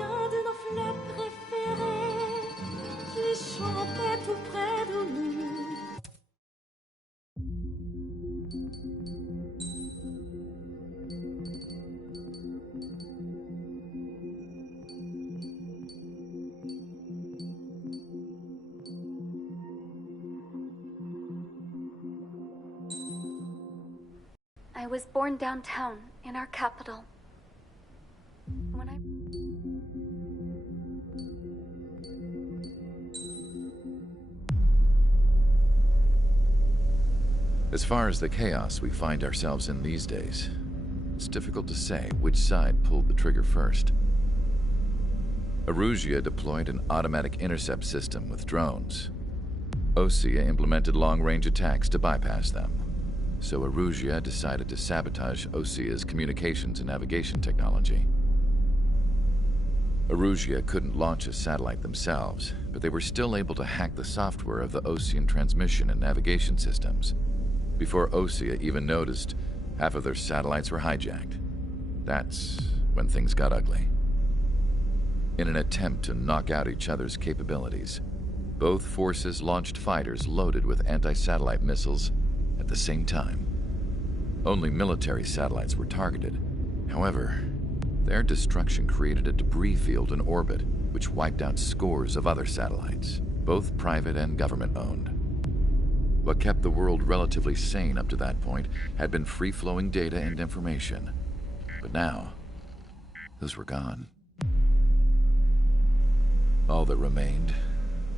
chien de nos fleurs préférées qui chantait tout près de nous. I was born downtown, in our capital. When I... As far as the chaos we find ourselves in these days, it's difficult to say which side pulled the trigger first. Erusia deployed an automatic intercept system with drones. Osea implemented long-range attacks to bypass them. So Erusia decided to sabotage Osea's communications and navigation technology. Erusia couldn't launch a satellite themselves, but they were still able to hack the software of the Osean transmission and navigation systems. Before Osea even noticed, half of their satellites were hijacked. That's when things got ugly. In an attempt to knock out each other's capabilities, both forces launched fighters loaded with anti-satellite missiles at the same time. Only military satellites were targeted. However, their destruction created a debris field in orbit, which wiped out scores of other satellites, both private and government-owned. What kept the world relatively sane up to that point had been free-flowing data and information. But now, those were gone. All that remained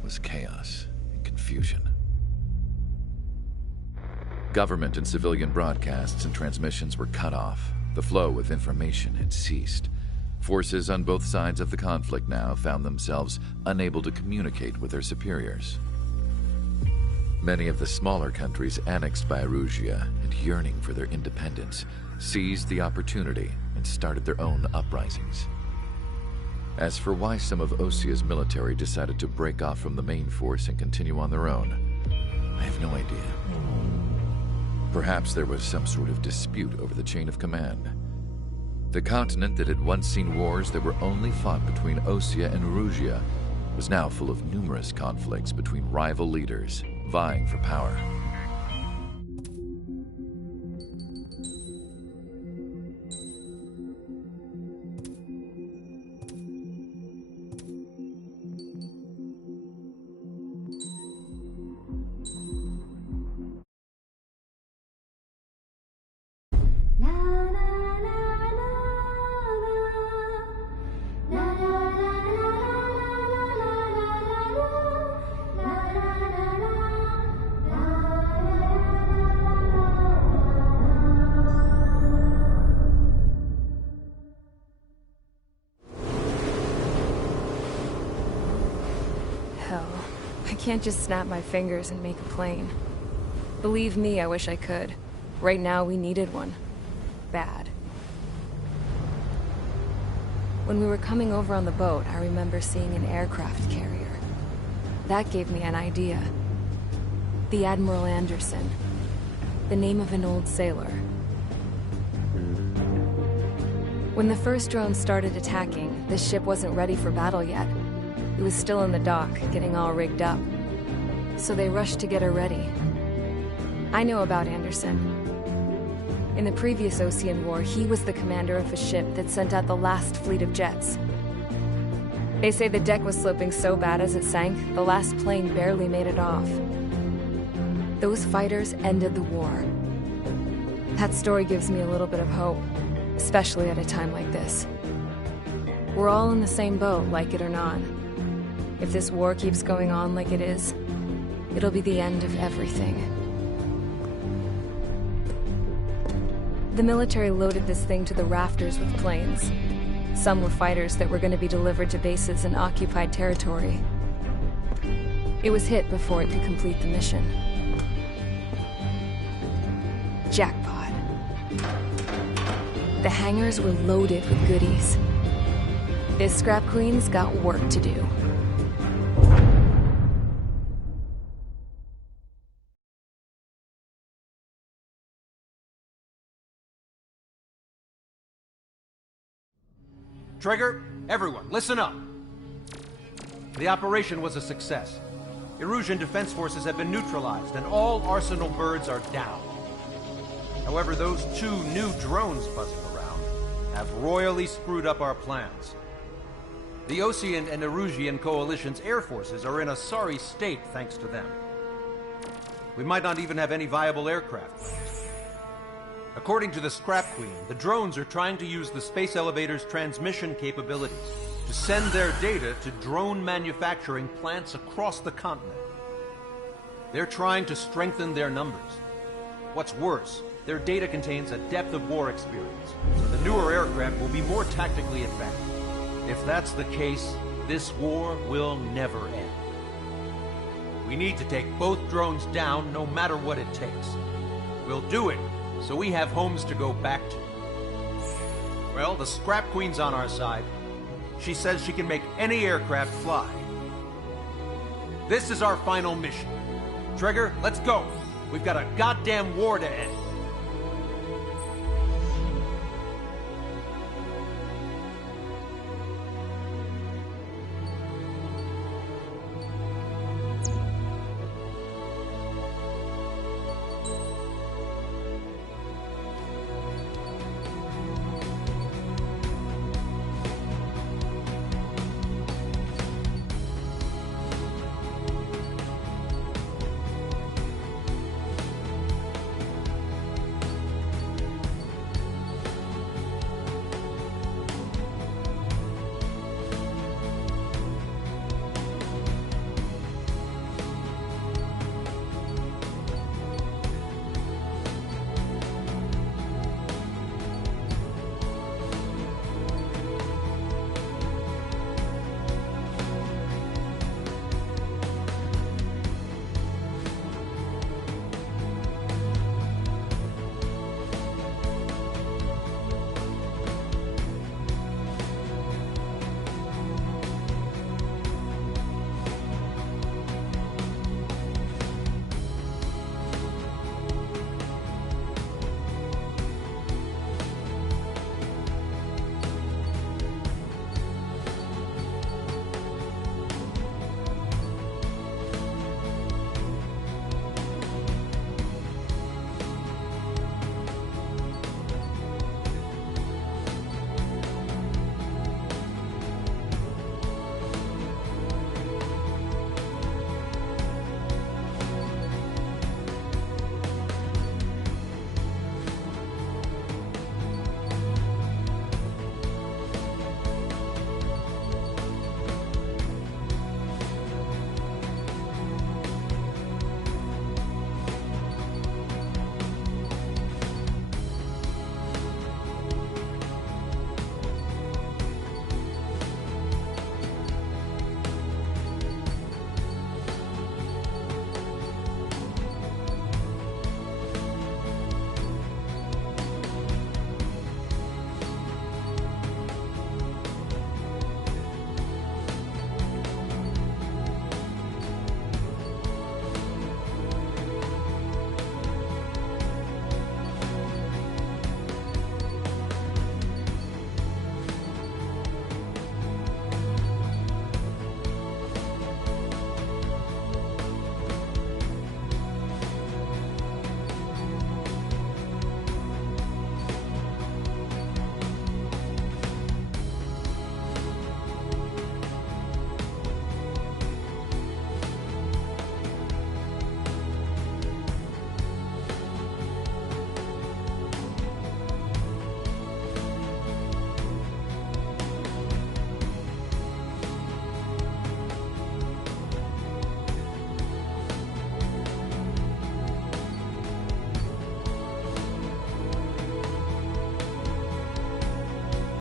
was chaos and confusion. Government and civilian broadcasts and transmissions were cut off. The flow of information had ceased. Forces on both sides of the conflict now found themselves unable to communicate with their superiors. Many of the smaller countries annexed by Erusia and yearning for their independence seized the opportunity and started their own uprisings. As for why some of Osea's military decided to break off from the main force and continue on their own, I have no idea. Perhaps there was some sort of dispute over the chain of command. The continent that had once seen wars that were only fought between Osea and Erusia was now full of numerous conflicts between rival leaders vying for power. I can't just snap my fingers and make a plane. Believe me, I wish I could. Right now, we needed one. Bad. When we were coming over on the boat, I remember seeing an aircraft carrier. That gave me an idea. The Admiral Anderson. The name of an old sailor. When the first drone started attacking, the ship wasn't ready for battle yet. It was still in the dock, getting all rigged up. So they rushed to get her ready. I know about Anderson. In the previous Osean War, he was the commander of a ship that sent out the last fleet of jets. They say the deck was sloping so bad as it sank, the last plane barely made it off. Those fighters ended the war. That story gives me a little bit of hope, especially at a time like this. We're all in the same boat, like it or not. If this war keeps going on like it is, it'll be the end of everything. The military loaded this thing to the rafters with planes. Some were fighters that were going to be delivered to bases in occupied territory. It was hit before it could complete the mission. Jackpot. The hangars were loaded with goodies. This scrap queen's got work to do. Trigger, Everyone, listen up. The operation was a success. Erusian defense forces have been neutralized, and all Arsenal birds are down. However, those 2 new drones buzzing around have royally screwed up our plans. The Osean and Erusian coalition's air forces are in a sorry state thanks to them. We might not even have any viable aircraft left. According to the Scrap Queen, the drones are trying to use the space elevator's transmission capabilities to send their data to drone manufacturing plants across the continent. They're trying to strengthen their numbers. What's worse, their data contains a depth of war experience, so the newer aircraft will be more tactically effective. If that's the case, this war will never end. We need to take both drones down no matter what it takes. We'll do it so we have homes to go back to. Well, the Scrap Queen's on our side. She says she can make any aircraft fly. This is our final mission. Trigger, let's go. We've got a goddamn war to end.